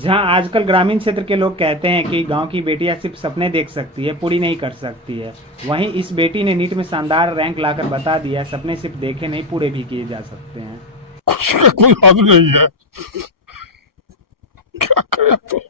जहां आजकल ग्रामीण क्षेत्र के लोग कहते हैं कि गांव की बेटियां सिर्फ सपने देख सकती है, पूरी नहीं कर सकती है, वहीं इस बेटी ने नीट में शानदार रैंक लाकर बता दिया सपने सिर्फ देखे नहीं पूरे भी किए जा सकते हैं। खुशी का कोई हद नहीं है। क्या करें तो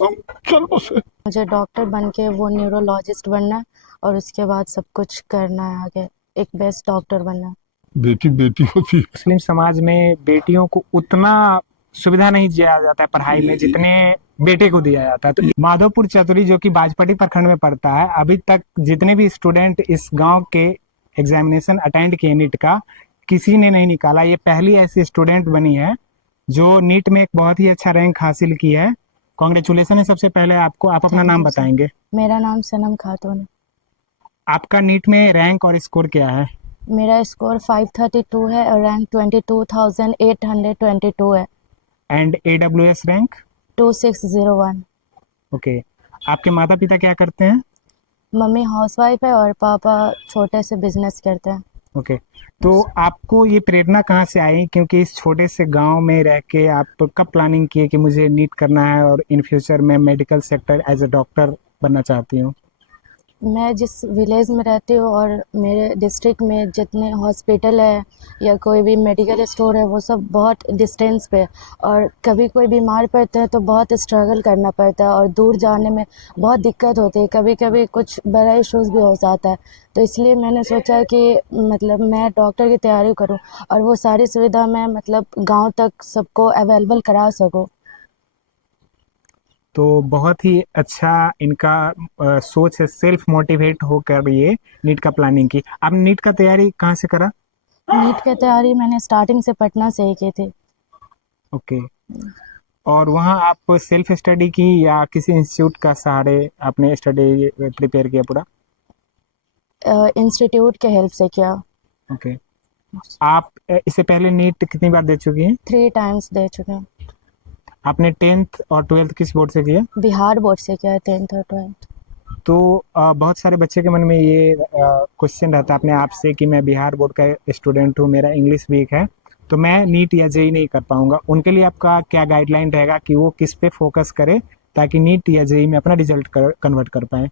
हम चल बसे। मुझे डॉक्टर बन के वो न्यूरोलॉजिस्ट बनना है और उसके बाद सब कुछ करना है आगे, एक बेस्ट डॉक्टर बनना है। बेटी बेटी होती है। मुस्लिम समाज में बेटियों को उतना सुविधा नहीं दिया जाता है पढ़ाई में जितने बेटे को दिया जाता है। तो माधोपुर चतुरी जो कि बाजपट्टी प्रखंड में पड़ता है, अभी तक जितने भी स्टूडेंट इस गांव के एग्जामिनेशन अटेंड किए नीट का, किसी ने नहीं निकाला। ये पहली ऐसी स्टूडेंट बनी है जो नीट में एक बहुत ही अच्छा रैंक हासिल की है। कॉन्ग्रेचुलेसन है सबसे पहले आपको। आप अपना थैंक नाम यू सर। बताएंगे? मेरा नाम सनम खातून है। आपका नीट में रैंक और स्कोर क्या है? मेरा स्कोर 532 है और रैंक 22,822 है। And AWS rank? 2601। ओके। आपके माता पिता क्या करते हैं? मम्मी हाउसवाइफ है और पापा छोटे से बिजनेस करते हैं। ओके। तो आपको ये प्रेरणा कहाँ से आई, क्योंकि इस छोटे से गांव में रह के आप कब प्लानिंग किए कि मुझे नीट करना है और इन फ्यूचर मैं medical sector as a doctor बनना चाहती हूँ? मैं जिस विलेज में रहती हूँ और मेरे डिस्ट्रिक्ट में जितने हॉस्पिटल है या कोई भी मेडिकल स्टोर है वो सब बहुत डिस्टेंस पे है। और कभी कोई बीमार पड़ते हैं तो बहुत स्ट्रगल करना पड़ता है और दूर जाने में बहुत दिक्कत होती है, कभी कभी कुछ बड़ा इश्यूज़ भी हो जाता है। तो इसलिए मैंने सोचा कि मतलब मैं डॉक्टर की तैयारी करूँ और वो सारी सुविधा मैं मतलब गाँव तक सबको अवेलेबल करा सकूँ। तो बहुत ही अच्छा इनका सोच है, सेल्फ मोटिवेट होकर ये नीट का प्लानिंग की। आप नीट का तैयारी कहाँ से करा? नीट की तैयारी मैंने स्टार्टिंग से पटना से ही की थी। ओके। और वहाँ आप सेल्फ स्टडी की या किसी इंस्टीट्यूट का सहारे आपने स्टडी प्रिपेयर किया पूरा? इंस्टीट्यूट के हेल्प से किया। ओके। आप इससे पहले नीट कितनी बार दे चुकी हैं? 3 टाइम्स दे चुके हैं। आपने 10th और 12th किस बोर्ड से किया? बिहार बोर्ड से किया है 10th और 12th। तो बहुत सारे बच्चे के मन में ये क्वेश्चन रहता है अपने आप से कि मैं बिहार बोर्ड का स्टूडेंट हूँ, मेरा इंग्लिश वीक है, तो मैं नीट या जेई नहीं कर पाऊंगा। उनके लिए आपका क्या गाइडलाइन रहेगा कि वो किस पे फोकस करे ताकि नीट या जेई में अपना रिजल्ट कन्वर्ट कर पाए?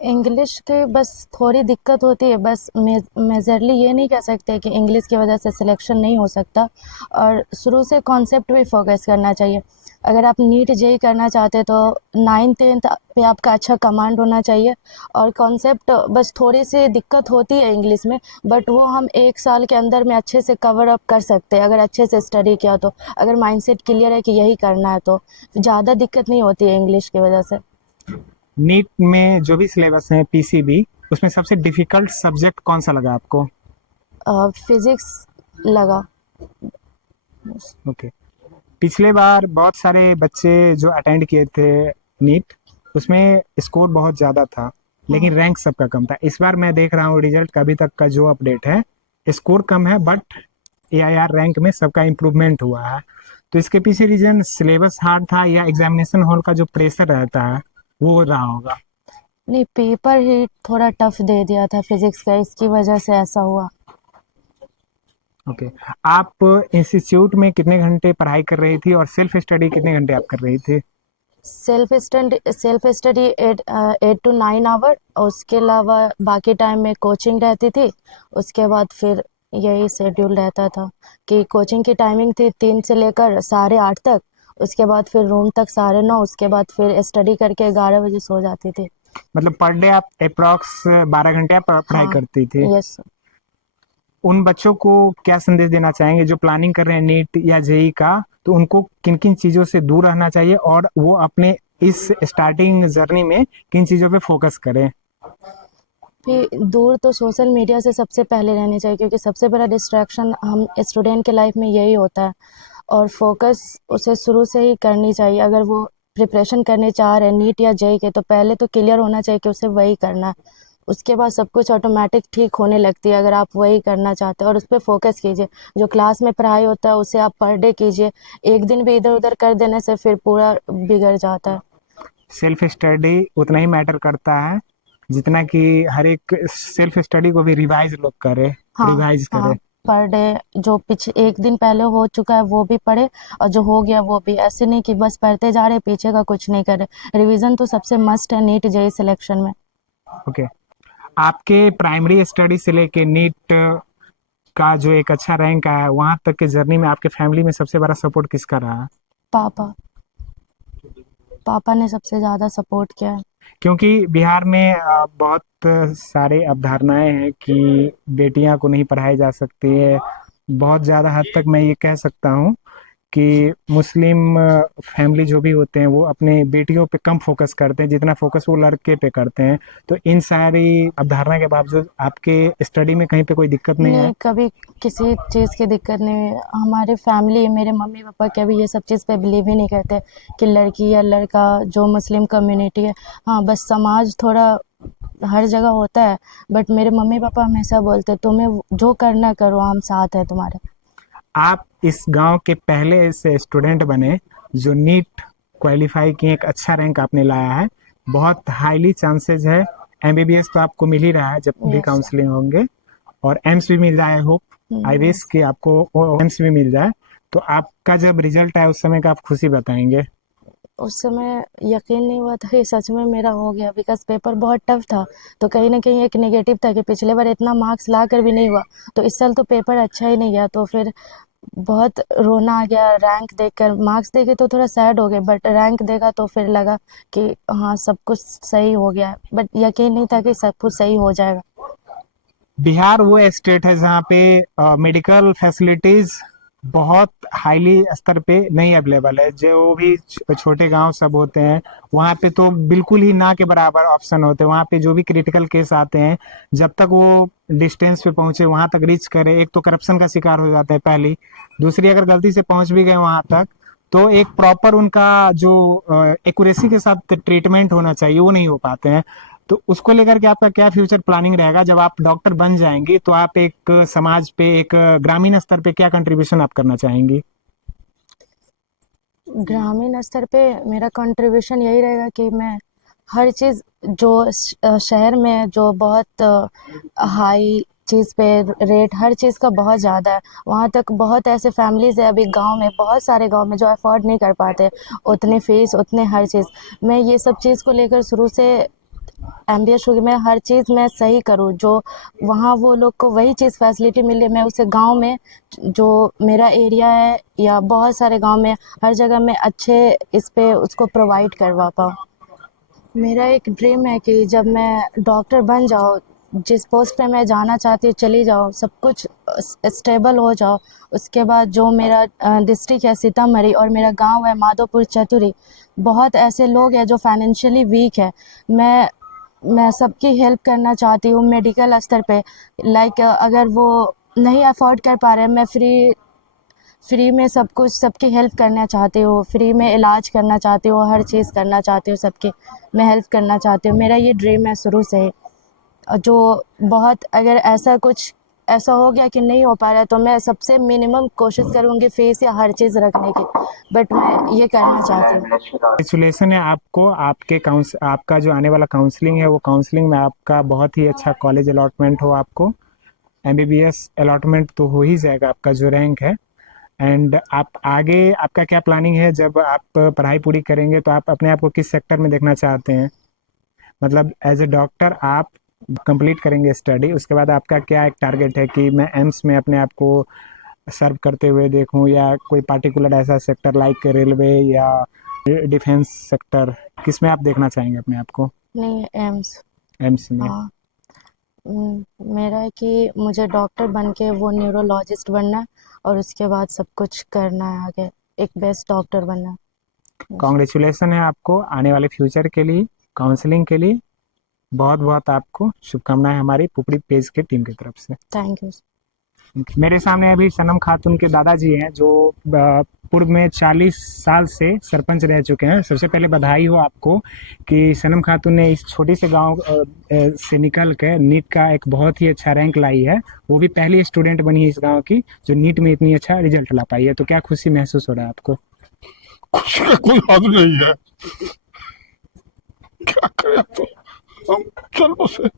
इंग्लिश की बस थोड़ी दिक्कत होती है, बस मेजरली ये नहीं कह सकते कि इंग्लिश की वजह से सिलेक्शन नहीं हो सकता। और शुरू से कॉन्सेप्ट पे फोकस करना चाहिए। अगर आप नीट जेई करना चाहते तो 9th 10th पे आपका अच्छा कमांड होना चाहिए। और कॉन्सेप्ट बस थोड़ी सी दिक्कत होती है इंग्लिश में, बट वो हम 1 साल के अंदर में अच्छे से कवर अप कर सकते हैं अगर अच्छे से स्टडी किया तो। अगर माइंडसेट क्लियर है कि यही करना है तो ज़्यादा दिक्कत नहीं होती है इंग्लिश की वजह से। नीट में जो भी सिलेबस है PCB, उसमें सबसे डिफिकल्ट सब्जेक्ट कौन सा लगा आपको? फिज़िक्स लगा। ओके। पिछले बार बहुत सारे बच्चे जो अटेंड किए थे नीट, उसमें स्कोर बहुत ज़्यादा था हाँ। लेकिन रैंक सबका कम था। इस बार मैं देख रहा हूँ रिजल्ट का अभी तक का जो अपडेट है, स्कोर कम है बट AIR रैंक में सबका इम्प्रूवमेंट हुआ है। तो इसके पीछे रीजन सिलेबस हार्ड था या एग्जामिनेशन हॉल का जो प्रेशर रहता है वो रहा होगा? नहीं, पेपर ही थोड़ा टफ दे दिया था फिज़िक्स का, इसकी वजह से ऐसा हुआ। ओके। आप इंस्टीट्यूट में कितने घंटे पढ़ाई कर रही थी और सेल्फ स्टडी कितने घंटे आप कर रही थी? सेल्फ स्टडी 8 to 9 आवर और उसके अलावा बाकी टाइम में कोचिंग रहती थी। उसके बाद फिर यही शेड्यूल रहता था कि कोचिंग की टाइमिंग थी 3 से लेकर 8:30 तक। उसके बाद फिर रूम तक 9:30, उसके बाद फिर स्टडी करके 11 बजे सो जाती थी। मतलब पर डे आप अप्रॉक्स 12 घंटे आप पढ़ाई हाँ। करती थी? यस। उन बच्चों को क्या संदेश देना चाहेंगे जो प्लानिंग कर रहे हैं नीट या जेई का? तो उनको किन किन चीज़ों से दूर रहना चाहिए और वो अपने इस स्टार्टिंग जर्नी में किन चीज़ों पे फोकस करें? फिर दूर तो सोशल मीडिया से सबसे पहले रहनी चाहिए, क्योंकि सबसे बड़ा डिस्ट्रैक्शन हम स्टूडेंट के लाइफ में यही होता है। और फोकस उसे शुरू से ही करनी चाहिए। अगर वो प्रिपरेशन करने चाह रहे हैं नीट या जेई के, तो पहले तो क्लियर होना चाहिए कि उसे वही करना है। उसके बाद सब कुछ ऑटोमेटिक ठीक होने लगती है अगर आप वही करना चाहते हैं और उस पर फोकस कीजिए। जो क्लास में पढ़ाई होता है उसे आप पर डे कीजिए। एक दिन भी इधर उधर कर देने से फिर पूरा बिगड़ जाता है। सेल्फ स्टडी उतना ही मैटर करता है जितना कि हर एक सेल्फ स्टडी को भी रिवाइज लोग करे, हाँ। रिवाइज करे। हाँ। पर डे जो पिछले एक दिन पहले हो चुका है वो भी पढ़े, और जो हो गया वो भी। ऐसे नहीं कि बस पढ़ते जा रहे, पीछे का कुछ नहीं कर रहे। रिवीजन तो सबसे मस्ट है नीट जेई सिलेक्शन में। ओके। आपके प्राइमरी स्टडी से लेके नीट का जो एक अच्छा रैंक आया है वहां तक के जर्नी में आपके फैमिली में सबसे बड़ा सपोर्ट किसका रहा? पापा पापा ने सबसे ज़्यादा सपोर्ट किया है। क्योंकि बिहार में बहुत सारे अवधारणाएं हैं कि बेटियां को नहीं पढ़ाई जा सकती है। बहुत ज़्यादा हद तक मैं ये कह सकता हूँ कि मुस्लिम फैमिली जो भी होते हैं वो अपने बेटियों पे कम फोकस करते हैं जितना फोकस वो लड़के पे करते हैं। तो इन सारी अवधारणा के बावजूद आपके स्टडी में कहीं पे कोई दिक्कत नहीं है? नहीं, कभी किसी चीज़ की दिक्कत नहीं हुई। हमारे फैमिली, मेरे मम्मी पापा कभी ये सब चीज़ पे बिलीव ही नहीं करते कि लड़की या लड़का, जो मुस्लिम कम्युनिटी है। हाँ, बस समाज थोड़ा हर जगह होता है, बट मेरे मम्मी पापा हमेशा बोलते तुम्हें जो करना करो, हम साथ हैं तुम्हारे। आप इस गांव के पहले ऐसे स्टूडेंट बने जो नीट क्वालिफाई किए, एक अच्छा रैंक आपने लाया है। बहुत हाईली चांसेस है एमबीबीएस तो आपको मिल ही रहा है जब भी Yes, sir. काउंसलिंग होंगे, और एम्स भी मिल जाए। होप आई विश कि आपको एम्स भी मिल जाए। तो आपका जब रिजल्ट आया उस समय का आप खुशी बताएंगे? उस समय यकीन नहीं हुआ था कि सच में मेरा हो गया, बिकॉज पेपर बहुत टफ था। तो कहीं ना कहीं एक नेगेटिव था कि पिछले बार इतना मार्क्स ला कर भी नहीं हुआ, तो इस साल तो पेपर अच्छा ही नहीं गया। तो फिर बहुत रोना आ गया रैंक देखकर। मार्क्स देखे तो थोड़ा सैड हो गए, बट रैंक देखा तो फिर लगा कि हाँ, सब कुछ सही हो गया। बट यकीन नहीं था कि सब कुछ सही हो जाएगा। बिहार वो स्टेट है जहाँ पे मेडिकल फैसिलिटीज बहुत हाईली स्तर पे नहीं अवेलेबल है। जो भी छोटे गांव सब होते हैं वहाँ पे तो बिल्कुल ही ना के बराबर ऑप्शन होते हैं। वहाँ पे जो भी क्रिटिकल केस आते हैं जब तक वो डिस्टेंस पे पहुंचे वहां तक रीच करे, एक तो करप्शन का शिकार हो जाता है पहली। दूसरी, अगर गलती से पहुंच भी गए वहां तक तो एक प्रॉपर उनका जो एक्यूरेसी के साथ ट्रीटमेंट होना चाहिए वो नहीं हो पाते हैं। तो उसको लेकर के आपका क्या फ्यूचर प्लानिंग रहेगा? जब आप डॉक्टर बन जाएंगी तो आप एक समाज पे, एक ग्रामीण स्तर पे क्या कंट्रीब्यूशन आप करना चाहेंगी? ग्रामीण स्तर पे मेरा कंट्रीब्यूशन यही रहेगा कि मैं हर चीज़ जो शहर में जो बहुत हाई चीज़ पे रेट, हर चीज़ का बहुत ज़्यादा है, वहाँ तक बहुत ऐसे फैमिलीज़ है अभी गांव में, बहुत सारे गांव में जो अफोर्ड नहीं कर पाते उतने फीस, उतने हर चीज़। मैं ये सब चीज़ को लेकर शुरू से एम्बियस हूँ कि मैं हर चीज़ मैं सही करूँ, जो वहाँ वो लोग को वही चीज़ फैसिलिटी मिले, मैं उसे गांव में जो मेरा एरिया है या बहुत सारे गांव में हर जगह मैं अच्छे इस पे उसको प्रोवाइड करवा पाऊँ। मेरा एक ड्रीम है कि जब मैं डॉक्टर बन जाऊँ, जिस पोस्ट पे मैं जाना चाहती हूँ चली जाऊँ, सब कुछ स्टेबल हो जाओ। उसके बाद जो मेरा डिस्ट्रिक्ट है सीतामढ़ी और मेरा गांव है माधोपुर चतुरी, बहुत ऐसे लोग हैं जो फाइनेंशियली वीक है। मैं सबकी हेल्प करना चाहती हूँ मेडिकल स्तर पे। लाइक अगर वो नहीं अफोर्ड कर पा रहे हैं, मैं फ्री में सब कुछ सबकी हेल्प करना चाहती हूँ, फ्री में इलाज करना चाहती हूँ, हर चीज़ करना चाहती हूँ, सबकी मैं हेल्प करना चाहती हूँ। मेरा ये ड्रीम है शुरू से ही। और जो बहुत, अगर ऐसा कुछ ऐसा हो गया कि नहीं हो पा रहा है तो मैं सबसे मिनिमम कोशिश करूँगी फीस या हर चीज़ रखने की, बट मैं ये करना चाहती हूँ। कंग्रेचुलेसन है आपको। आपका जो आने वाला काउंसलिंग है वो काउंसलिंग में आपका बहुत ही अच्छा कॉलेज अलॉटमेंट हो। आपको एमबीबीएस अलॉटमेंट तो हो ही जाएगा आपका जो रैंक है। एंड आप आगे आपका क्या प्लानिंग है? जब आप पढ़ाई पूरी करेंगे तो आप अपने आप को किस सेक्टर में देखना चाहते हैं? मतलब एज ए डॉक्टर आप कंप्लीट करेंगे स्टडी, उसके बाद आपका क्या एक टारगेट है कि मैं एम्स में अपने आप को सर्व करते हुए देखूं, या कोई पार्टिकुलर ऐसा सेक्टर लाइक रेलवे या डिफेंस सेक्टर, किस में आप देखना चाहेंगे अपने आप को? नहीं, एम्स। एम्स में। हाँ। मेरा है कि मुझे डॉक्टर बन के वो न्यूरोलॉजिस्ट बनना है, और उसके बाद सब कुछ करना है आगे, एक बेस्ट डॉक्टर बनना है। कॉन्ग्रेचुलेसन है आपको आने वाले फ्यूचर के लिए, काउंसलिंग के लिए। बहुत बहुत आपको शुभकामनाएं हमारी पुपड़ी पेज के टीम की तरफ से। Thank you. मेरे सामने अभी सनम खातून के दादाजी हैं जो पूर्व में 40 साल से सरपंच रह चुके हैं। सबसे पहले बधाई हो आपको कि सनम खातून ने इस छोटे से गांव से निकल कर नीट का एक बहुत ही अच्छा रैंक लाई है। वो भी पहली स्टूडेंट बनी है इस गांव की जो नीट में इतनी अच्छा रिजल्ट ला पाई है। तो क्या खुशी महसूस हो रहा है आपको? खुशी का कोई हद नहीं है। क्या करें तो हम चल बसे।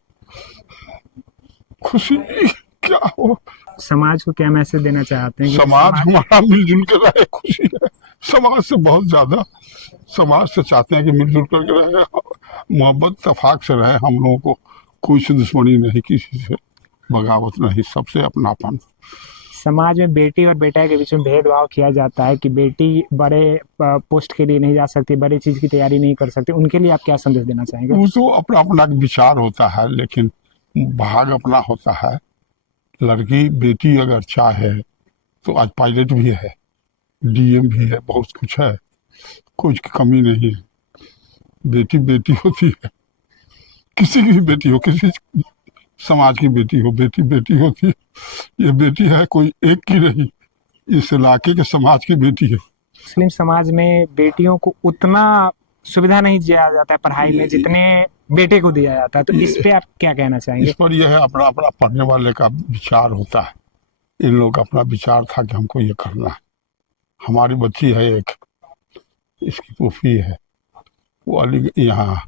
खुशी क्या हो, समाज को क्या मैसेज देना चाहते हैं कि समाज हमारा मिलजुल के रहे, खुशी है। समाज से बहुत ज्यादा समाज से चाहते हैं कि मिलजुल करके रहे, मोहब्बत तफाक से रहे। हम लोगों को कोई से दुश्मनी नहीं, किसी से बगावत नहीं, सबसे अपनापन। समाज में बेटी और बेटा के बीच में भेदभाव किया जाता है कि बेटी बड़े पोस्ट के लिए नहीं जा सकती, बड़ी चीज की तैयारी नहीं कर सकती, उनके लिए आप क्या संदेश देना चाहेंगे? वो तो अपना अपना विचार होता है, लेकिन भाग अपना होता है। लड़की बेटी अगर चाहे तो आज पायलट भी है, डीएम भी है, बहुत कुछ है, कुछ की कमी नहीं है। बेटी बेटी होती है, किसी की भी बेटी हो, किसी समाज की बेटी हो, बेटी बेटी होती है। ये बेटी है कोई एक की नहीं, इस इलाके के समाज की बेटी है। मुस्लिम समाज में बेटियों को उतना सुविधा नहीं दिया जाता है पढ़ाई में जितने बेटे को दिया जाता है, तो इस पे आप क्या कहना चाहेंगे? इस पर यह है अपना अपना पढ़ने वाले का विचार होता है। इन लोगों का अपना विचार था कि हमको ये करना है। हमारी बच्ची है एक, इसकी फूफी है, वो अली यहाँ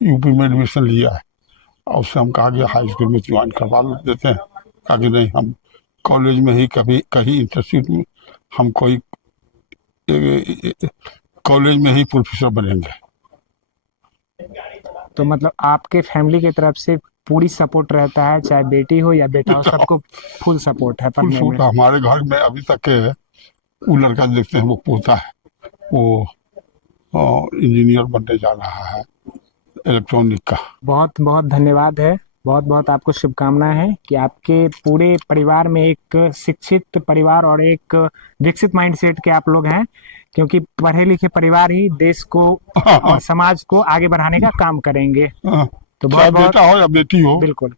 यूपी में एडमिशन लिया है, और उससे हम कहा कि हाई स्कूल में ज्वाइन करवा देते हैं। कहा कि नहीं, हम कॉलेज में ही कभी कहीं इंस्टीट्यूट में हम कोई कॉलेज में ही प्रोफेसर बनेंगे। तो मतलब आपके फैमिली की तरफ से पूरी सपोर्ट रहता है, चाहे बेटी हो या बेटा हो, सबको फुल सपोर्ट है फुल पढ़ने में? सपोर्ट हमारे घर में अभी तक है। वो लड़का देखते हैं, वो पोता है, वो इंजीनियर बनने जा रहा है इलेक्ट्रॉनिक का। बहुत बहुत धन्यवाद है, बहुत बहुत आपको शुभकामनाएं हैं कि आपके पूरे परिवार में एक शिक्षित परिवार और एक विकसित माइंडसेट के आप लोग हैं, क्योंकि पढ़े लिखे परिवार ही देश को और समाज को आगे बढ़ाने का काम करेंगे। हाँ, तो चाहे बहुत बहुत बेटा हो या बेटी हो, बिल्कुल